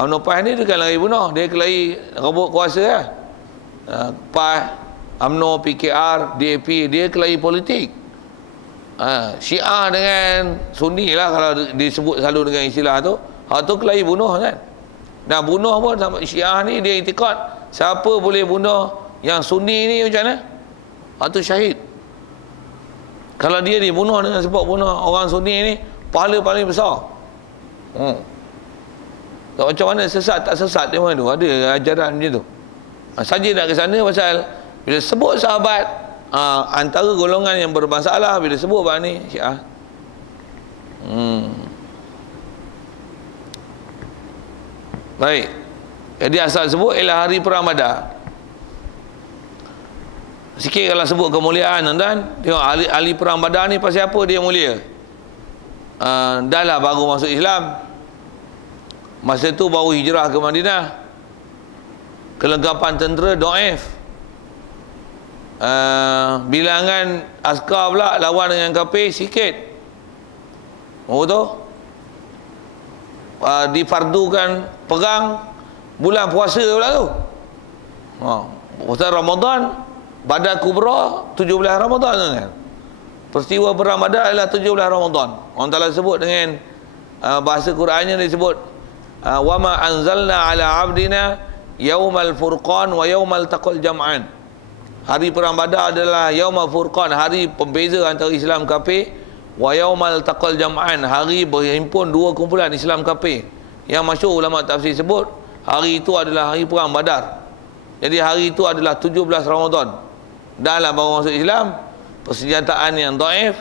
UMNO PAS ni dia kan lari bunuh, dia lari rebut kuasa lah. PAS, UMNO, PKR, DAP, dia kelahi politik. Syiah dengan Sunni lah kalau disebut selalu dengan istilah tu. Hak tu kelahi bunuh kan. Nah, bunuh pun sama Syiah ni dia iktikad siapa boleh bunuh yang Sunni ni macam mana? Hak tu syahid. Kalau dia dibunuh dengan sebab bunuh orang Sunni ni, pahala paling besar. Tak macam mana sesat tak sesat dia tu. Ada ajaran macam tu. Saja nak ke sana pasal bila sebut sahabat, antara golongan yang bermasalah bila sebut bab ni Syiah. Baik. Jadi asal sebut ialah hari perang Badar. Sikit kalau sebut kemuliaan tuan-tuan, tengok ahli perang Badar ni pasal apa dia mulia? Dah lah baru masuk Islam. Masa tu baru hijrah ke Madinah. Kelengkapan tentera dhaif. Bilangan askar pula lawan dengan kafir sikit. Tu difardukan perang bulan puasa pula tu. Puasa Ramadan, Badar Kubra 17 Ramadan kan. Peristiwa perang Badar adalah 17 Ramadan. Orang Taala sebut dengan bahasa Qurannya disebut wa ma anzalna ala abdina yaumal furqan wa yaumal taqal jam'an. Hari perang Badar adalah Yaumul Furqan, hari pembeza antara Islam kafir, wa yaumal taqal jam'an, hari berhimpun dua kumpulan Islam kafir. Yang masyhur ulama tafsir sebut hari itu adalah hari perang Badar. Jadi hari itu adalah 17 Ramadan. Dahlah baru masuk Islam, persenjataan yang dhaif,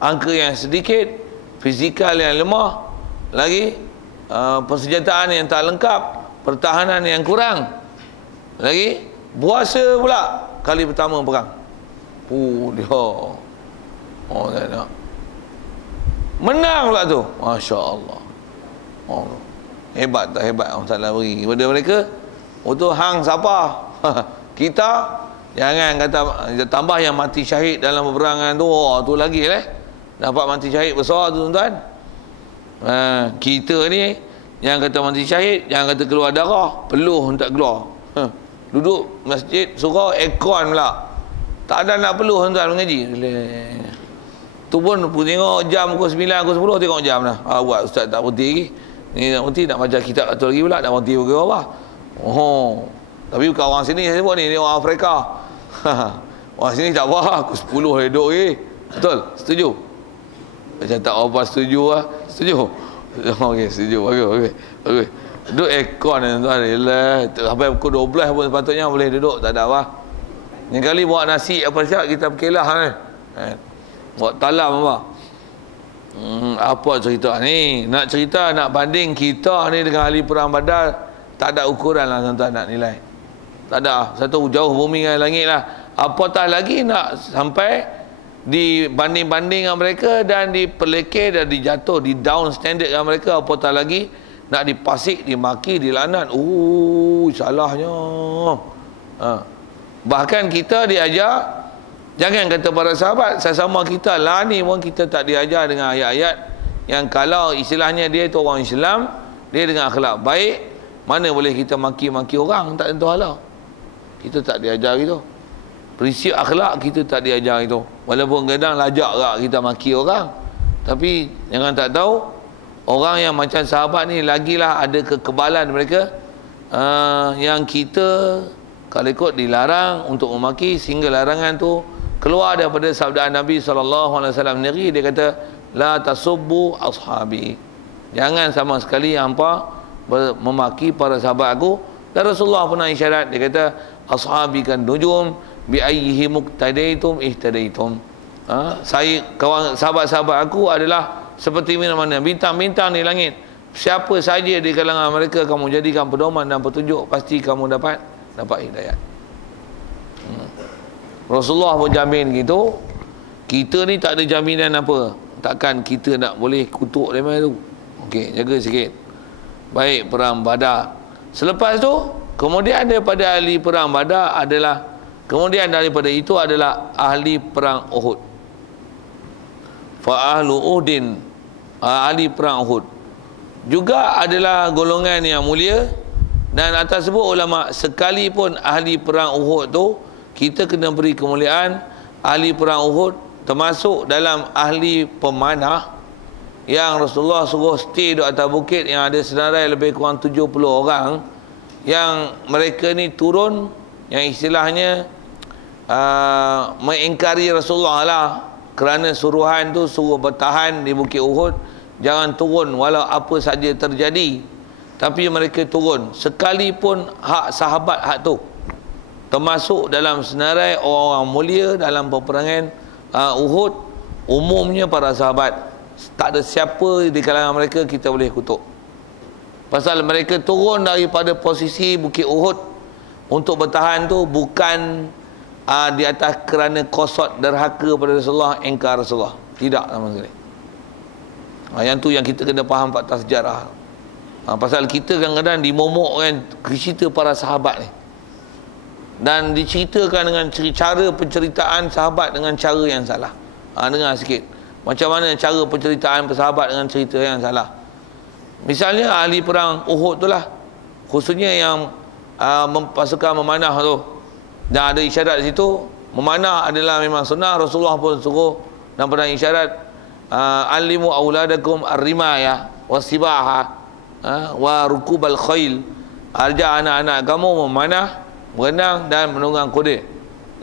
angka yang sedikit, fizikal yang lemah, lagi persenjataan yang tak lengkap, pertahanan yang kurang, lagi puasa pula kali pertama perang. Dia tak. Menang pula tu. Masya-Allah. Hebat tak hebat Allah Taala beri kepada mereka. Untuk hang siapa? Kita jangan kata tambah yang mati syahid dalam peperangan tu. Tu lagi dapat mati syahid besar tu tuan-tuan. Kita ni yang kata mati syahid, yang kata keluar darah, peluh tak keluar. Duduk masjid surau aircon pula. Tak ada nak peluh tuan-tuan mengaji. Tu pun tengok jam pukul 9, pukul 10 tengok jam dah. Buat ustaz tak berhenti lagi. Ni nak berhenti nak baca kitab satu lagi pula, nak berhenti ke bawah. Tapi bukan orang sini saya sebut ni orang Afrika. Orang sini tak apa, pukul 10 duduk lagi. Betul? Setuju? Macam tak apa setuju lah. Setuju? Okey, setuju. Okey. Duduk aircon tuan-tuan. Sampai pukul 12 pun sepatutnya boleh duduk, tak ada apa. Ni kali buat nasi apa siap kita berkelah kan. Buat talam apa. Apa cerita ni? Nak cerita, nak banding kita ni dengan ahli perang Badar, tak ada ukuran lah tuan-tuan nak nilai. Tak ada. Satu jauh bumi dengan langit lah. Apatah lagi nak sampai dibanding-banding dengan mereka dan diperlekeh dan dijatuh, di down standard dengan mereka. Apatah lagi nak dipasik, dimaki, dilaknat. Salahnya. Bahkan kita diajar, jangan kata para sahabat, sesama kita lah ni pun kita tak diajar dengan ayat-ayat yang kalau istilahnya dia itu orang Islam, dia dengan akhlak baik, mana boleh kita maki-maki orang, tak tentu hala. Kita tak diajar gitu. Prinsip akhlak kita tak diajar itu. Walaupun kadang lajak tak kita maki orang, tapi jangan tak tahu orang yang macam sahabat ni lagilah ada kekebalan mereka, yang kita kalau ikut dilarang untuk memaki, sehingga larangan tu keluar daripada sabda Nabi SAW sendiri. Dia kata la tasubbu ashabi, jangan sama sekali hampa memaki para sahabat aku. Dan Rasulullah pernah isyarat, dia kata ashabi kan nujum bi ayyihi muqtadaitum ihtadaitum. Saya kawan sahabat-sahabat aku adalah seperti mana-mana bintang-bintang di langit. Siapa saja di kalangan mereka kamu jadikan pedoman dan petunjuk, pasti kamu dapat hidayat. Rasulullah pun jamin gitu. Kita ni tak ada jaminan apa. Takkan kita nak boleh kutuk dia tu. Okey, jaga sikit. Baik, perang Badar. Selepas tu, kemudian daripada ahli perang Badar adalah, kemudian daripada itu adalah ahli perang Uhud. Fa ahlu Uhdin, ahli perang Uhud. juga adalah golongan yang mulia. Dan atas sebut ulama, sekalipun ahli perang Uhud tu kita kena beri kemuliaan. Ahli perang Uhud termasuk dalam ahli pemanah yang Rasulullah suruh stay di atas bukit yang ada senarai lebih kurang 70 orang, yang mereka ni turun yang istilahnya mengingkari Rasulullah lah, kerana suruhan tu suruh bertahan di bukit Uhud, jangan turun walau apa saja terjadi. Tapi mereka turun sekalipun hak sahabat hak tu, termasuk dalam senarai orang-orang mulia dalam peperangan Uhud, umumnya para sahabat. Tak ada siapa di kalangan mereka kita boleh kutuk, pasal mereka turun daripada posisi bukit Uhud untuk bertahan tu bukan di atas kerana kosot derhaka pada Rasulullah, engkar Rasulullah, tidak sama sekali. Yang tu yang kita kena faham fakta sejarah. Pasal kita kadang-kadang dimomokkan cerita para sahabat ni, dan diceritakan dengan cara penceritaan sahabat dengan cara yang salah. Dengar sikit macam mana cara penceritaan sahabat dengan cerita yang salah. Misalnya ahli perang Uhud tu lah, khususnya yang pasukan memanah tu, dan ada isyarat di situ. Memanah adalah memang sunnah, Rasulullah pun suruh dan pernah isyarat, alimu auladakum ar-rimayah wasibaha wa rukubal khail, ajar anak-anak kamu memanah, berenang dan menunggang kuda.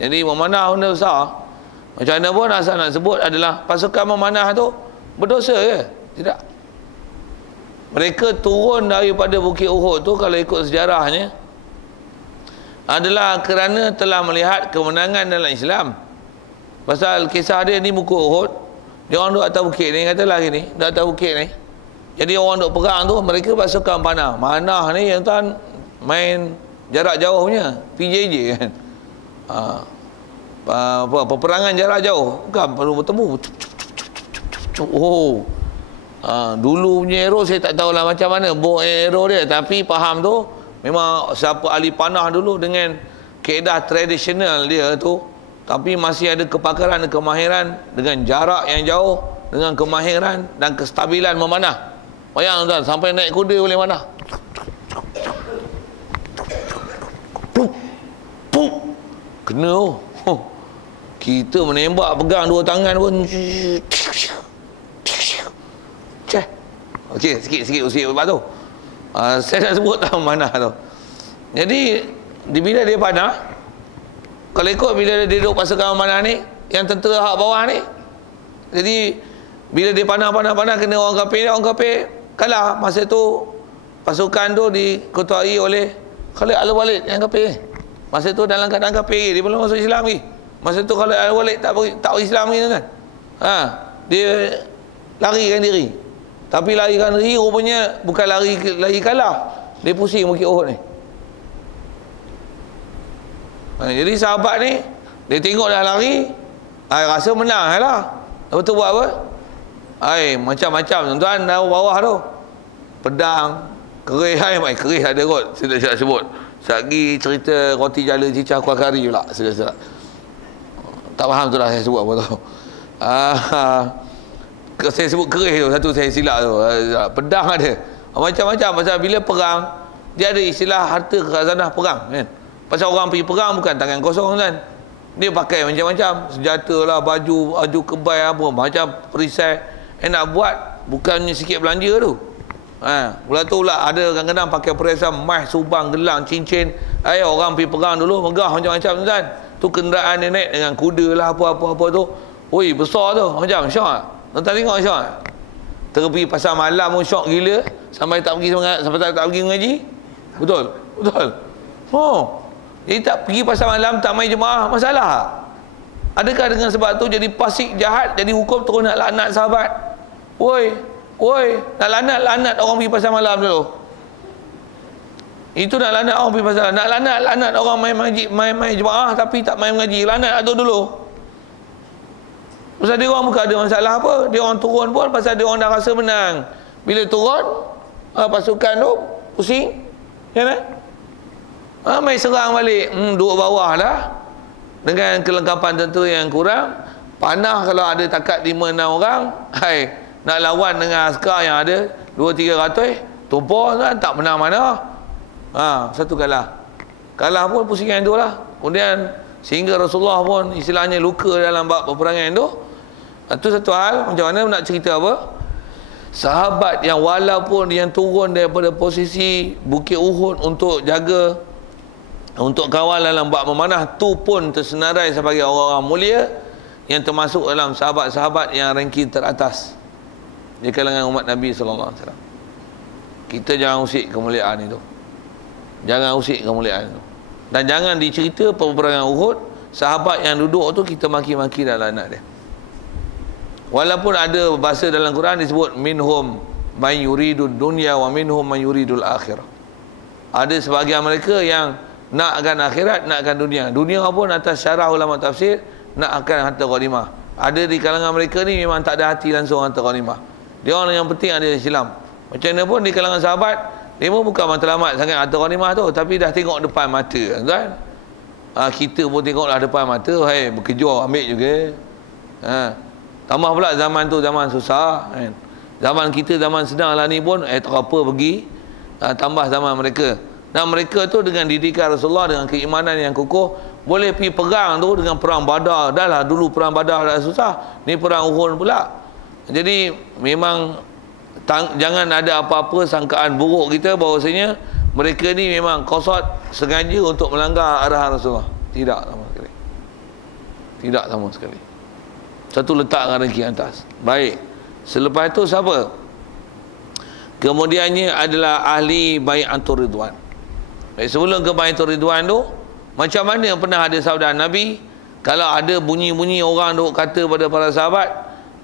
Jadi memanah benda besar. Macam mana pun asal nak sebut adalah pasukan memanah tu berdosa ke? Tidak. Mereka turun daripada bukit Uhud tu, kalau ikut sejarahnya, adalah kerana telah melihat kemenangan dalam Islam. Pasal kisah dia ni bukit Uhud, dia orang duduk atas bukit ni, katalah gini, duduk atas bukit ni. Jadi orang duk perang tu, mereka pasukan panah. Manah ni yang tuan main jarak jauh punya, PJJ kan. Peperangan jarak jauh, bukan perlu bertemu. Oh. Dulu punya arrow saya tak tahulah macam mana bow arrow dia, tapi faham tu memang siapa ahli panah dulu dengan kaedah tradisional dia tu, tapi masih ada kepakaran dan kemahiran dengan jarak yang jauh, dengan kemahiran dan kestabilan memanah. Bayang tuan, sampai naik kuda boleh mana? Pup. Kena oh. Kita menembak pegang dua tangan pun. Okey, sikit lepas tu. Saya nak sebut tahu mana tu. Jadi bila dia panah, kalau ikut bila dia duduk pasukan mana ni, yang tentera hak bawah ni, jadi bila dia panah kena orang kafir kalah. Masa tu pasukan tu diketuai oleh Khalid Al-Walid yang kafir. Masa tu dalam keadaan kafir, dia belum masuk Islam lagi. Masa tu Khalid Al-Walid tak Islam lagi kan. Dia larikan diri. Tapi larikan diri rupanya bukan lari kalah. Dia pusing bukit Uhud ni. Jadi sahabat ni dia tengok dah lari, rasa menang lah. Lepas tu buat apa? Macam-macam tuan-tuan dah bawah tu. Pedang, kerih, kerih ada kot. Saya tak sebut. Lagi cerita roti jala cicah kuah kari pula. Sedap. Tak faham tu lah saya sebut apa tu. Saya sebut kerih tu, satu saya silap tu. Pedang ada. Macam-macam. Pasal bila perang, dia ada istilah harta khazanah perang kan. Pasal orang pergi perang bukan tangan kosong kan. Dia pakai macam-macam. Senjata lah, baju kebay apa, macam perisai. Nak buat bukannya sikit belanja tu. Pula tu pula ada kadang-kadang pakai perhiasan emas, subang, gelang, cincin. Orang pergi perang dulu megah macam-macam tuan. Tu kenderaan dia naik dengan kuda lah apa-apa tu. Oi, besar tu. Macam syok. Tuan tengok syok. Terpergi pasal malam pun syok gila sampai tak pergi mengaji. Betul. Jadi tak pergi pasal malam, tak main jemaah, masalah. Adakah dengan sebab tu jadi fasik jahat, jadi hukum terus nak laknat sahabat? Woi, nak laknat orang pergi pasal malam dulu. Itu nak laknat orang pergi pasal malam. Nak laknat orang main jemaah tapi tak main mengaji. Laknat tu dulu. Pasal dia orang bukan ada masalah apa. Dia orang turun pun pasal dia orang dah rasa menang. Bila turun, pasukan tu pusing. Ya kan? Main serang balik. Duduk bawah lah. Dengan kelengkapan tentu yang kurang. Panah kalau ada takat 5-6 orang, nak lawan dengan askar yang ada 200-300 tumpah kan, tak menang mana. Satu kalah pun pusingan tu lah. Kemudian sehingga Rasulullah pun istilahnya luka dalam bab peperangan tu. Itu satu hal. Macam mana nak cerita apa? Sahabat yang walaupun yang turun daripada posisi Bukit Uhud untuk jaga, untuk kawal dalam bab memanah, tu pun tersenarai sebagai orang-orang mulia yang termasuk dalam sahabat-sahabat yang ranking teratas di kalangan umat Nabi SAW. Kita jangan usik kemuliaan itu. Jangan usik kemuliaan itu. Dan jangan dicerita peperangan Uhud, sahabat yang duduk tu kita maki-maki dan laknat dia. Walaupun ada bahasa dalam Quran disebut minhum man yuridud dunya wa minhum man yuridul akhirah. Ada sebahagian mereka yang nakkan akhirat, nakkan dunia. Dunia pun atas syarah ulama tafsir nak akan harta ghanimah. Ada di kalangan mereka ni memang tak ada hati langsung harta ghanimah. Dia orang yang penting ada Islam. Macam mana pun di kalangan sahabat, dia pun bukan matlamat sangat harta ghanimah tu, tapi dah tengok depan mata kan. Kita pun tengoklah depan mata, hai berkejuar ambil juga. Tambah pula zaman tu zaman susah kan. Zaman kita zaman sedang lah ni pun tak apa pergi, tambah zaman mereka. Dan mereka tu dengan didikan Rasulullah, dengan keimanan yang kukuh, boleh pergi perang tu dengan perang Badar. Dah lah dulu perang Badar dah susah, ni perang Uhud pula. Jadi memang jangan ada apa-apa sangkaan buruk kita bahawasanya mereka ni memang kosot sengaja untuk melanggar arahan Rasulullah. Tidak sama sekali. Tidak sama sekali. Satu letak ranking atas. Baik. Selepas itu siapa? Kemudiannya adalah ahli bai'atur ridwan. Baik, sebelum ke bai'atur ridwan tu, macam mana pernah ada sabda Nabi, kalau ada bunyi-bunyi orang duk kata pada para sahabat,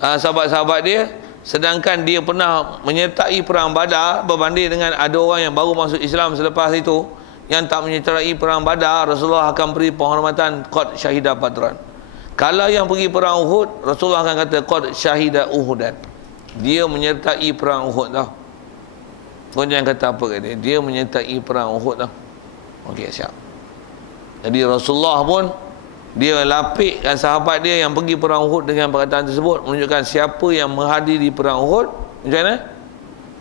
sahabat-sahabat dia, sedangkan dia pernah menyertai perang Badar, berbanding dengan ada orang yang baru masuk Islam selepas itu yang tak menyertai perang Badar, Rasulullah akan beri penghormatan qad syahida badran. Kalau yang pergi perang Uhud, Rasulullah akan kata qad syahida Uhudan. Dia menyertai perang Uhud tau. Kau jangan kata apa kat dia. Dia menyertai perang Uhud tau. Okey, siap. Jadi Rasulullah pun dia lapikkan sahabat dia yang pergi perang Uhud dengan perkataan tersebut, menunjukkan siapa yang menghadiri perang Uhud macam mana?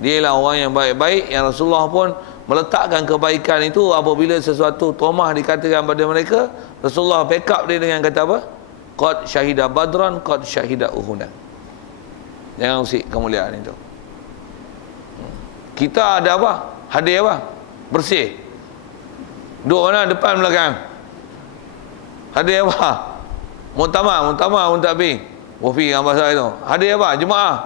Dia ialah orang yang baik-baik, yang Rasulullah pun meletakkan kebaikan itu apabila sesuatu tomah dikatakan pada mereka, Rasulullah backup dia dengan kata apa? Qad syahida badran, qad syahida uhudan. Jangan usik kemuliaan itu. Kita ada apa? Hadir apa? Bersih. Duduk mana? Depan belakang. Hadir apa? Muktamar, muntabing. Wafi dengan bahasa itu. Hadir apa?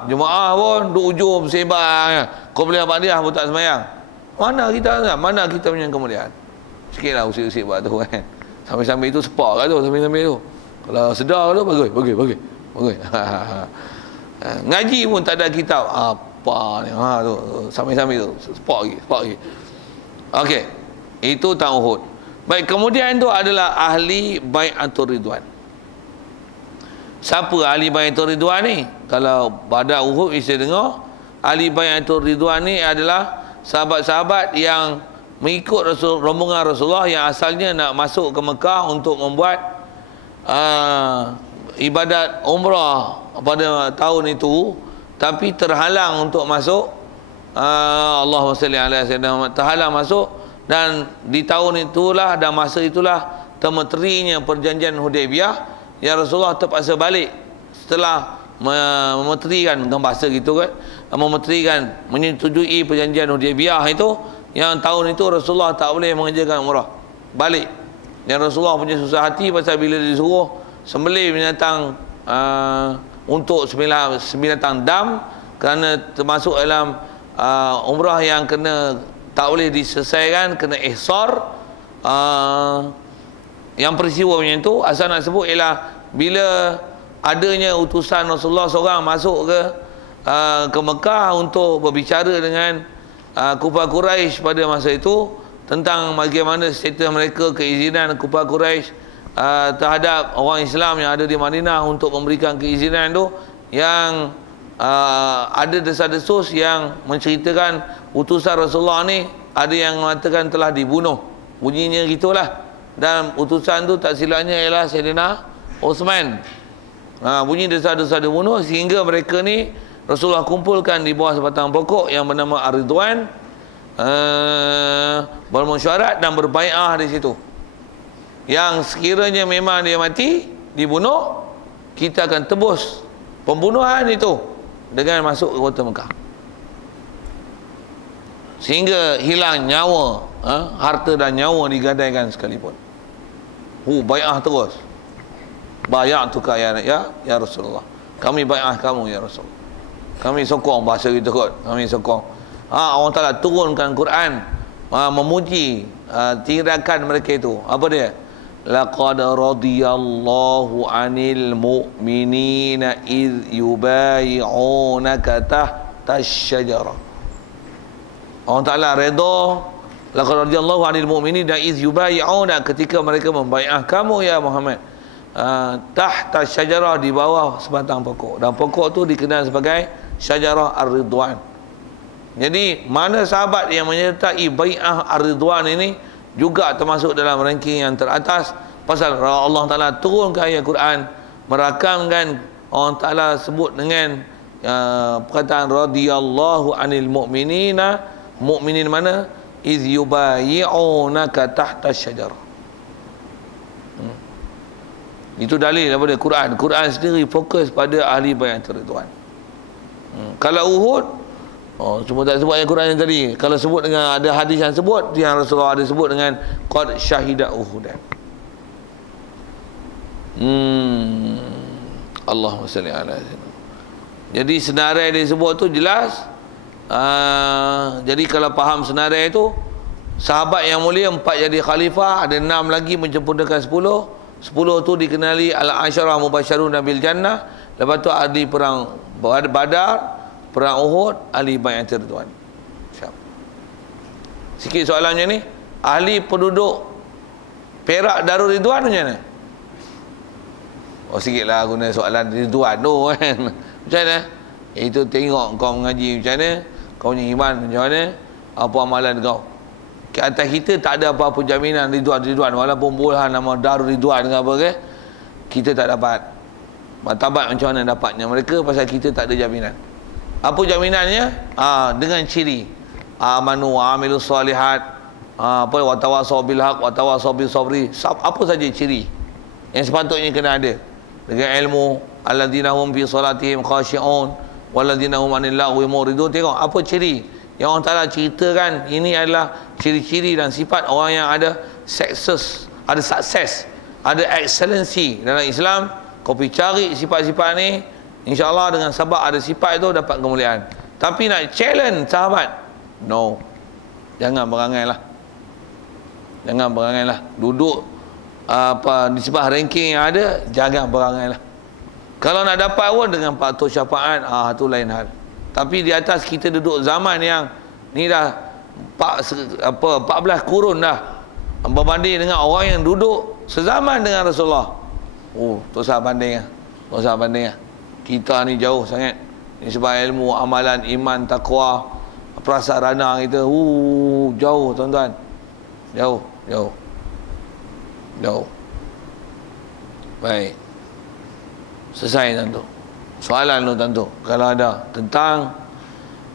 Jemaah pun duduk ujung sembang. Kau boleh apa dia pun tak semayang. Mana kita punya kemuliaan? Sikitlah usik-usik buat tu kan. Sambil-sambil itu sepak kat tu, sambil-sambil tu. Kalau sedar tu bagus. Ngaji pun tak ada kitab. Apa ni? Tu sambil-sambil tu sepak lagi. Okey. Itu tentang Uhud. Baik, kemudian tu adalah ahli bai'atur ridwan. Siapa ahli bai'atur ridwan ni? Kalau pada Uhud bisa dengar, ahli bai'atur ridwan ni adalah sahabat-sahabat yang mengikut rombongan Rasulullah yang asalnya nak masuk ke Mekah untuk membuat ibadat umrah pada tahun itu, tapi terhalang untuk masuk. Allahumma salli ala sayyidina Muhammad, terhalang masuk. Dan di tahun itulah dan masa itulah termeterinya perjanjian Hudaibiyah, yang Rasulullah terpaksa balik setelah memeterikan, dengan bahasa gitu kan, memeterikan, menyetujui perjanjian Hudaibiyah itu, yang tahun itu Rasulullah tak boleh mengerjakan umrah, balik. Dan Rasulullah punya susah hati pasal bila disuruh sembelih binatang untuk binatang dam, kerana termasuk dalam umrah yang kena tak boleh diselesaikan, kena ihsar. Yang peristiwa macam itu asal nak sebut ialah bila adanya utusan Rasulullah seorang masuk ke Mekah untuk berbicara dengan kufar Quraisy pada masa itu tentang bagaimana status mereka, keizinan kufar Quraisy terhadap orang Islam yang ada di Madinah untuk memberikan keizinan itu, yang ada desas-desus yang menceritakan utusan Rasulullah ni ada yang mengatakan telah dibunuh, bunyinya gitulah. Dan utusan tu tak silapnya ialah Sayyidina Uthman. Bunyi desas-desus dibunuh, sehingga mereka ni Rasulullah kumpulkan di bawah sebatang pokok yang bernama Ar-Ridwan, bermesyuarat dan berbai'ah di situ. Yang sekiranya memang dia mati, dibunuh, kita akan tebus pembunuhan itu dengan masuk ke kota Mekah. Sehingga hilang nyawa, harta dan nyawa digadaikan sekalipun. Bai'ah terus. Bay'atuka ya Rasulullah. Kami bai'ah kamu ya Rasulullah. Kami sokong, bahasa kita kot. Kami sokong. Allah Ta'ala turunkan Quran memuji tindakan mereka itu. Apa dia? Laqad radiyallahu 'anil mu'minina idh yubayi'unaka tahta asy-syajarah. Allah Ta'ala redha. Laqad radiyallahu 'anil mu'minina idh yubayi'unaka, ketika mereka membai'ah kamu ya Muhammad, tahta syajarah, di bawah sebatang pokok. Dan pokok tu dikenal sebagai Syajarah Ar-Ridwan. Jadi mana sahabat yang menyertai bai'ah Ar-Ridwan ini juga termasuk dalam ranking yang teratas, pasal Allah Ta'ala turunkan ayat Quran merakamkan Allah Ta'ala sebut dengan perkataan radiyallahu 'anil mu'minina. Mukminin mana? Iz yubayi'unaka tahta syajarah. Itu dalil daripada Quran. Quran sendiri fokus pada ahli bai'ah Ridwan. Kalau Uhud, cuma tak sebut ayat Quran yang tadi. Kalau sebut dengan ada hadis yang sebut, yang Rasulullah ada sebut dengan qad syahida Uhudan. Allahumma salli ala sayyidina. Jadi senarai dia sebut tu jelas. Jadi kalau faham senarai itu, sahabat yang mulia 4 jadi khalifah, ada 6 lagi menyempurnakan 10. 10 tu dikenali al-asyarah mubasysyarun bil jannah. Lepas tu ahli perang Badar, perang Uhud, ahli bai'at Ridwan. Sikit soalannya ni, ahli penduduk Perak Darul Ridwan macam mana? Sikitlah guna soalan Ridwan tu kan. Macam mana? Itu tengok kau mengaji macam mana, kau punya iman macam mana, apa amalan kau. Ke atas kita tak ada apa-apa jaminan Ridwan, walaupun boleh nama Darul Ridwan ke apa ke, kita tak dapat martabat macam mana dapatnya mereka, pasal kita tak ada jaminan. Apa jaminannya? Dengan ciri amanu wa amilus solihat, wa tawassaw bil haq wa tawassaw bis sabri. Apa saja ciri yang sepatutnya kena ada? Dengan ilmu, alladzina hum fi salatihim khashi'un walladzina hum 'anil lagwi muridun. Tengok apa ciri yang Allah Ta'ala ceritakan. Ini adalah ciri-ciri dan sifat orang yang ada sukses, ada excellency dalam Islam. Kau pergi cari sifat-sifat ni, insya-Allah dengan sebab ada sifat itu dapat kemuliaan. Tapi nak challenge sahabat, no. Jangan berangailah. Duduk di sebelah ranking yang ada, jangan berangailah. Kalau nak dapat pun dengan patut syafaat, tu lain hal. Tapi di atas kita duduk zaman yang ni dah 14 kurun dah, berbanding dengan orang yang duduk sezaman dengan Rasulullah. Tak usah banding lah. Kita ni jauh sangat. Ini sebab ilmu, amalan, iman, taqwa, prasarana kita jauh tuan-tuan. Jauh. Baik. Selesai tentu. Soalan tu tentu kalau ada tentang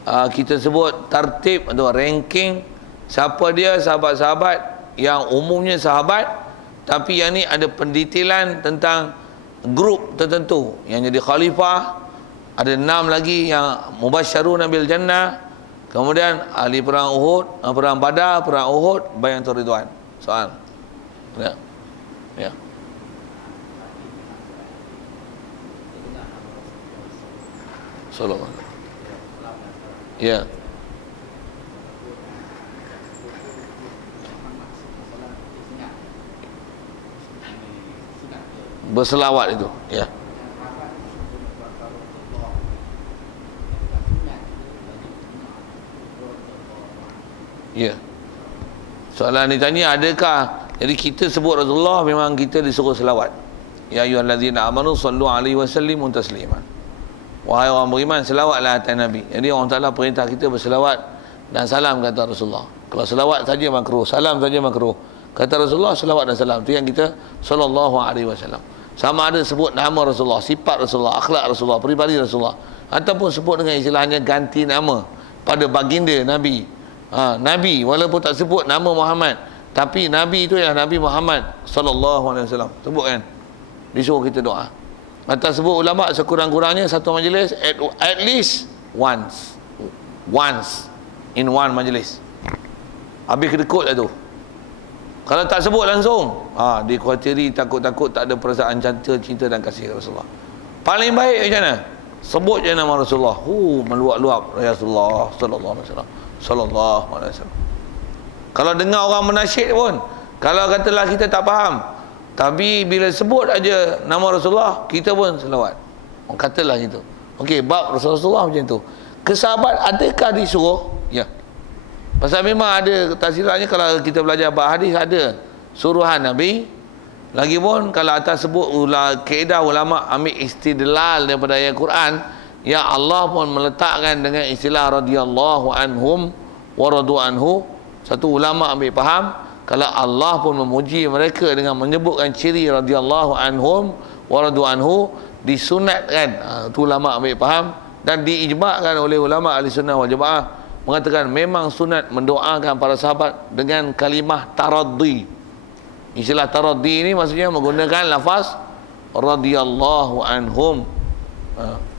kita sebut tartib atau ranking, siapa dia sahabat-sahabat yang umumnya sahabat, tapi yang ni ada pendetailan tentang grup tertentu yang jadi khalifah. Ada 6 lagi yang mubasysyarun bil jannah. Kemudian ahli perang Uhud, perang Badar, perang Uhud, bai'atul Ridwan. Soal. Ya. Sallallahu. Ya. Berselawat itu, ya. Ya. Soalan ditanya, adakah jadi kita sebut Rasulullah memang kita disuruh selawat. Ya ayyuhallazina amanu sallu alaihi wasallimu taslima. Wahai orang beriman, selawatlah atas Nabi. Jadi Allah Ta'ala perintah kita berselawat dan salam kata Rasulullah. Kalau selawat saja makruh, salam saja makruh. Kata Rasulullah selawat dan salam. Itu yang kita sallallahu alaihi wasallam. Sama ada sebut nama Rasulullah, sifat Rasulullah, akhlak Rasulullah, peribadi Rasulullah, ataupun sebut dengan istilahnya ganti nama pada baginda Nabi. Nabi walaupun tak sebut nama Muhammad, tapi Nabi itu ialah Nabi Muhammad sallallahu alaihi wasallam. Sebut kan? Disuruh kita doa. Atau sebut ulama sekurang-kurangnya satu majlis at least once in one majlis. Habis kedekut lah tu. Kalau tak sebut langsung, dikhawatiri takut-takut tak ada perasaan cinta dan kasih Rasulullah. Paling baik macam mana? Sebut je nama Rasulullah. Meluap-luap Rasulullah sallallahu alaihi wasallam. Sallallahu alaihi wasallam. Kalau dengar orang menasyid pun, kalau katalah kita tak faham, tapi bila sebut aja nama Rasulullah, kita pun selawat. Katalah gitu. Okey, bab Rasulullah macam tu. Kesahabat adakah disuruh? Ya. Pasal memang ada tafsirannya. Kalau kita belajar bab hadis, ada suruhan Nabi. Lagipun kalau atas sebut kaedah ulama ambil istidlal daripada ayat Quran, ya Allah pun meletakkan dengan istilah radhiyallahu anhum wa radu anhu. Satu ulama ambil faham, kalau Allah pun memuji mereka dengan menyebutkan ciri radhiyallahu anhum wa radu anhu, disunatkan. Itu ulama ambil faham dan diijma'kan oleh ulama ahli sunnah wal jamaah, mengatakan memang sunat mendoakan para sahabat dengan kalimah taraddi. Istilah taraddi ini maksudnya menggunakan lafaz radhiyallahu anhum.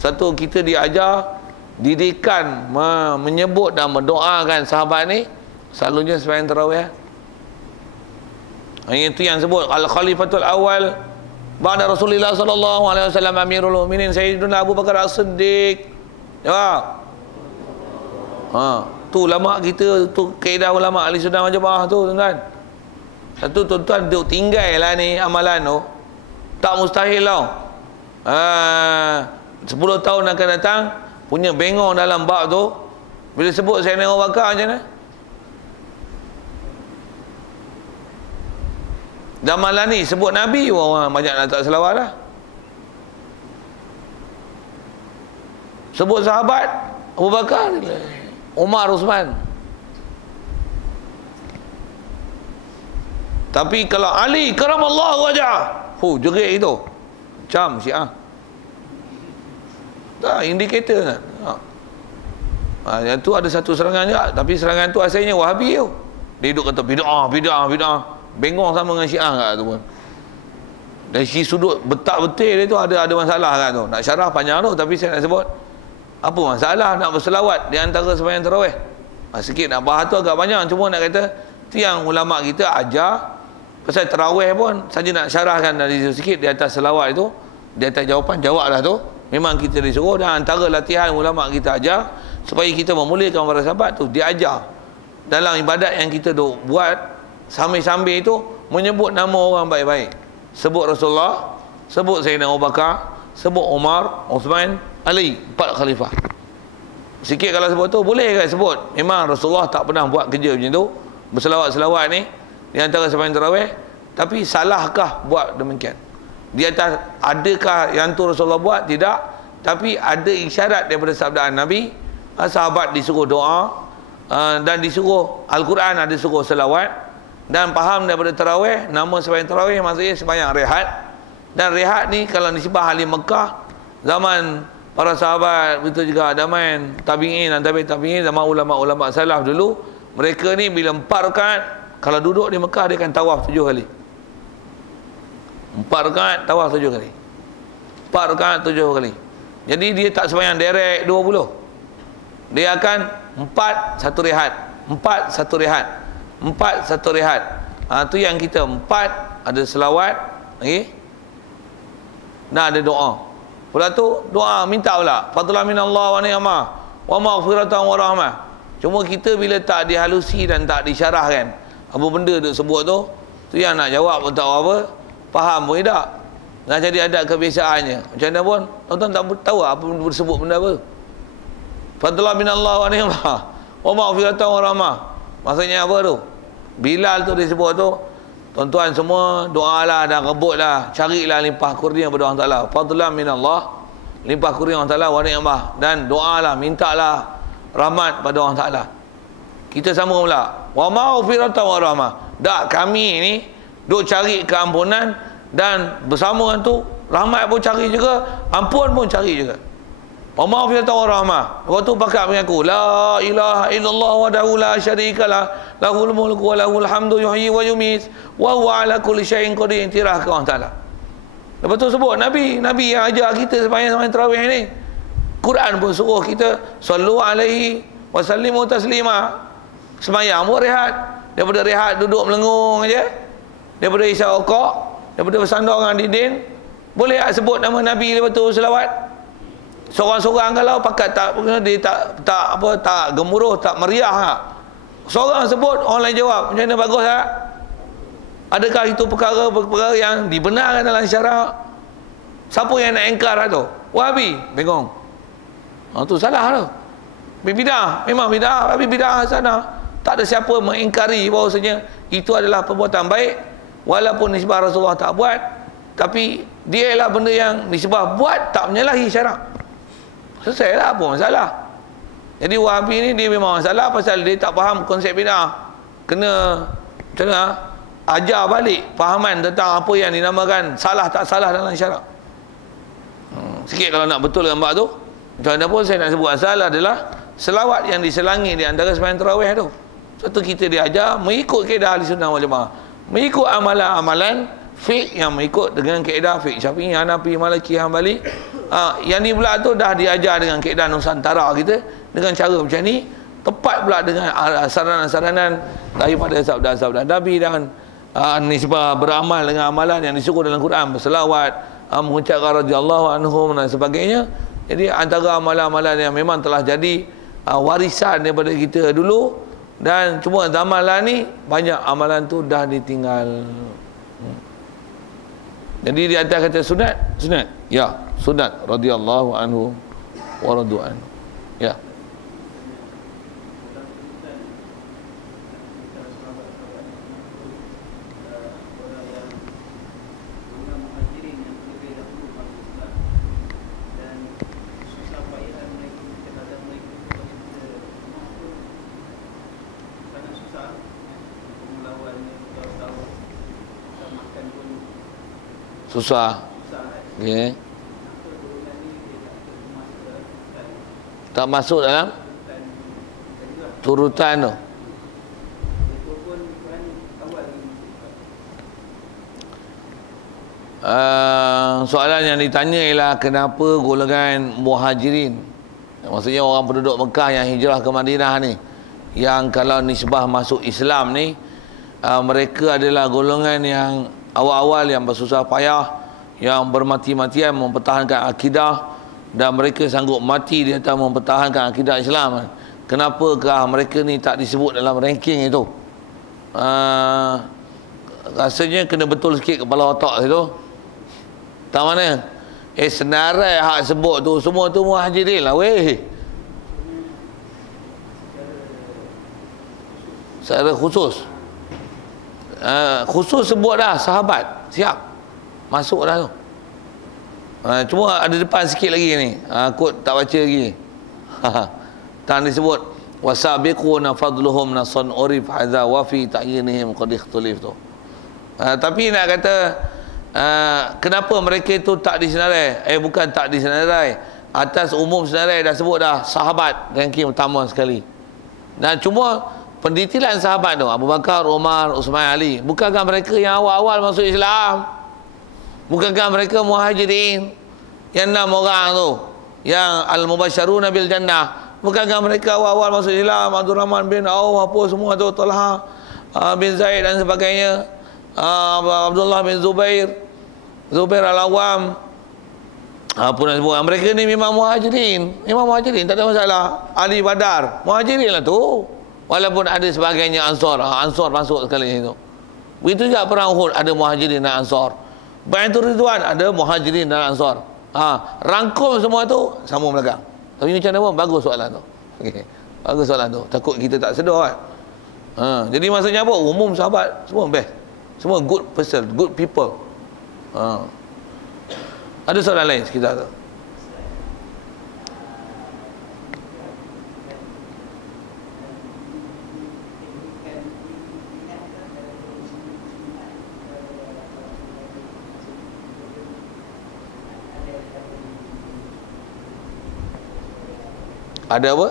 Satu, kita diajar didikan menyebut dan mendoakan sahabat ni selalunya sembahyang tarawih. Itu yang sebut al-khalifatul awal ba'da Rasulullah sallallahu alaihi wasallam amirul mukminin sayyiduna Abu Bakar As-Siddiq. Jawab. Tu ulama kita, tu kaedah ulama ahli sunnah wal jamaah tu, tuan-tuan. Satu tuan-tuan duk tinggal lah ni amalan tu, tak mustahil tau. 10 tahun akan datang punya bengong dalam bab tu, bila sebut Sayyidina Abu Bakar macam mana? Zaman lah ni sebut Nabi, orang banyak nak tak selawat lah. Sebut sahabat Abu Bakar, Umar, Uthman. Tapi kalau Ali karamallahu wajah, jerit itu macam Syiah. Tak, indikator kan. Itu ada satu serangan juga, tapi serangan tu asalnya Wahabi tu. Dia duduk kata bid'ah. Bengong sama dengan Syiah kat tu pun. Dari si sudut betul dia tu ada masalah kat tu. Nak syarah panjang tu, tapi saya nak sebut apa masalah nak berselawat di antara sembahyang tarawih. Sikit nak bahas tu agak panjang, cuma nak kata tu yang ulama kita ajar pasal tarawih pun saja nak syarahkan dari sikit di atas selawat itu, di atas jawapan jawablah tu. Memang kita disuruh, dan antara latihan ulama kita ajar supaya kita memuliakan para sahabat tu, dia ajar dalam ibadat yang kita duk buat sambil-sambil itu menyebut nama orang baik-baik. Sebut Rasulullah, sebut Sayyidina Abu Bakar, sebut Umar, Uthman, Ali, 4 khalifah. Sikit kalau sebut tu boleh kan sebut. Memang Rasulullah tak pernah buat kerja macam tu, berselawat-selawat ni di antara sembahyang tarawih. Tapi salahkah buat demikian? Di atas adakah yang tu Rasulullah buat? Tidak. Tapi ada isyarat daripada sabdaan Nabi. Sahabat disuruh doa, dan disuruh Al-Quran ada disuruh selawat, dan faham daripada tarawih, nama sembahyang tarawih maksudnya sembahyang rehat. Dan rehat ni kalau nisbah ahli Mekah zaman para sahabat, begitu juga zaman tabi'in dan tabi'in, zaman ulama-ulama salaf dulu, mereka ni bila 4 rakaat kalau duduk di Mekah dia akan tawaf 7 kali. 4 rakaat tawaf 7 kali. 4 rakaat 7 kali. Jadi dia tak sembahyang direct 20. Dia akan 4 1 rehat, 4 1 rehat, 4 1 rehat. Tu yang kita 4 ada selawat, okey. Dan ada doa. Pula tu doa minta pula fadlan minallah wa ni'mah wa maghfiratan wa rahmah. Cuma kita bila tak dihalusi dan tak disyarahkan apa benda duk sebut tu yang nak jawab pun tak apa, faham pun tak. Dah jadi ada kebiasaannya. Macam mana pun tuan-tuan tak tahu apa disebut benda apa. Fadlan minallah wa ni'mah wa maghfiratan wa rahmah. Maksudnya apa tu? Bilal tu disebut tu, tuan-tuan semua doalah dan rebutlah, carilah limpah kurnia kepada Allah Taala. Fadlan minallah, limpah kurnia Allah Taala, wa ni'mah, dan doalah, mintalah rahmat pada Allah Taala. Kita sama pula. Wa maghfiratan wa rahmah. Dak kami ni duk cari keampunan Dan bersama dengan tu, rahmat pun cari juga, ampun pun cari juga. Pemaaf dia tahu rahmah. Waktu pakat mengaku la ilaha illallah wahdahu la syarikalah, lahul mulku wa lahul hamdu yuhyi wa yumiit wa huwa ala kulli syai'in qadir, intirah ke Allah Taala. Lepas tu sebut Nabi yang ajar kita sembahyang tarawih ni. Quran pun suruh kita sallu alaihi wa sallimu taslima. Sembahyang pun rehat. Daripada rehat duduk melengung aja. Daripada isyak rokok, daripada bersandar dengan dinding, boleh tak sebut nama Nabi lepas tu selawat? Seorang-seorang kalau pakat dia tak gemuruh, tak meriah tak? Seorang sebut, orang lain jawab, macam mana, bagus tak? Adakah itu perkara yang dibenarkan dalam syarak? Siapa yang nak engkar tu? Wahabi, bingung. Tu salah tu. Bidah, memang bidah, tapi bidah sana. Tak ada siapa mengingkari bahawasanya itu adalah perbuatan baik, walaupun nisbah Rasulullah tak buat, tapi dia ialah benda yang nisbah buat tak menyalahi syarak. Selesai lah, apa masalah. Jadi Wahabi ni dia memang masalah pasal dia tak faham konsep bidah. Kena macam mana, ajar balik fahaman tentang apa yang dinamakan salah tak salah dalam syarak. Sikit kalau nak betul gambar tu. Macam mana pun saya nak sebut asal adalah selawat yang diselangi di antara sembahyang tarawih tu. Satu kita diajar mengikut kaedah Ahlussunnah wal Jamaah, mengikut amalan-amalan fiqh yang mengikut dengan kaedah fiqh Syafi'i, Hanafi, Maliki, Hanbali. Yang ni pula tu dah diajar dengan kaedah Nusantara kita dengan cara macam ni, tepat pula dengan saranan-saranan daripada sabda-sabda Nabi dan nisbah beramal dengan amalan yang disuruh dalam Quran, berselawat, mengucapkan radhiyallahu anhum dan sebagainya. Jadi antara amalan-amalan yang memang telah jadi warisan daripada kita dulu, dan cuma zaman lah ni banyak amalan tu dah ditinggal. Jadi di atas kata sunat, ya, sunat radhiyallahu anhu wa radu anhu. Ya. Susah. Okay. Tak masuk dalam turutan tu. Soalan yang ditanya ialah kenapa golongan muhajirin, maksudnya orang penduduk Mekah yang hijrah ke Madinah ni, yang kalau nisbah masuk Islam ni, mereka adalah golongan yang awal-awal yang bersusah payah, yang bermati-matian mempertahankan akidah, dan mereka sanggup mati di atas mempertahankan akidah Islam. Kenapakah mereka ni tak disebut dalam ranking itu? Rasanya kena betul sikit kepala otak situ. Tak mana? Senarai hak sebut tu semua tu muhajirin lah weh. Secara khusus sebut dah sahabat, siap masuk dah tu. Cuma ada depan sikit lagi ni, kod tak baca lagi. Tak disebut wasabiquna fadluhum nasan urif hadza wa fi ta'yinihim qad ikhtilaf tu. Tapi nak kata kenapa mereka itu tak disenarai? Bukan tak disenarai, atas umum senarai dah sebut dah sahabat ranking utama sekali. Dan cuma pendetilan sahabat tu, Abu Bakar, Umar, Uthman, Ali, bukankah mereka yang awal-awal masuk Islam? Bukankah mereka muhajirin yang 6 orang tu, yang al-mubasysyaruna bil jannah, bukankah mereka awal-awal masuk Islam? Abdul Rahman bin Auf, apa semua tu, Talha bin Zaid dan sebagainya, Abdullah bin Zubair al-Awwam, apa nak sebut, mereka ni memang muhajirin, tak ada masalah. Ali Badar, muhajirin lah tu. Walaupun ada sebagainya Ansar, Ansar masuk sekali itu. Begitu juga perang Uhud, ada muhajirin dan Ansar. Bai'atul Ridwan, ada muhajirin dan Ansar. Rangkum semua tu, sambung belakang. Tapi macam mana pun, bagus soalan tu. Okay. Bagus soalan tu. Takut kita tak sedar kan. Jadi maksudnya apa? Umum sahabat, semua best. Semua good person, good people. Ada soalan lain sekitar tu? Ada apa?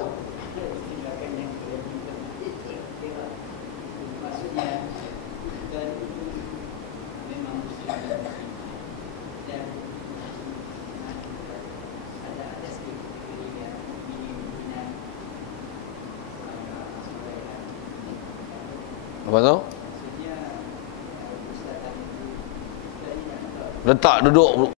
Apa tu? Letak duduk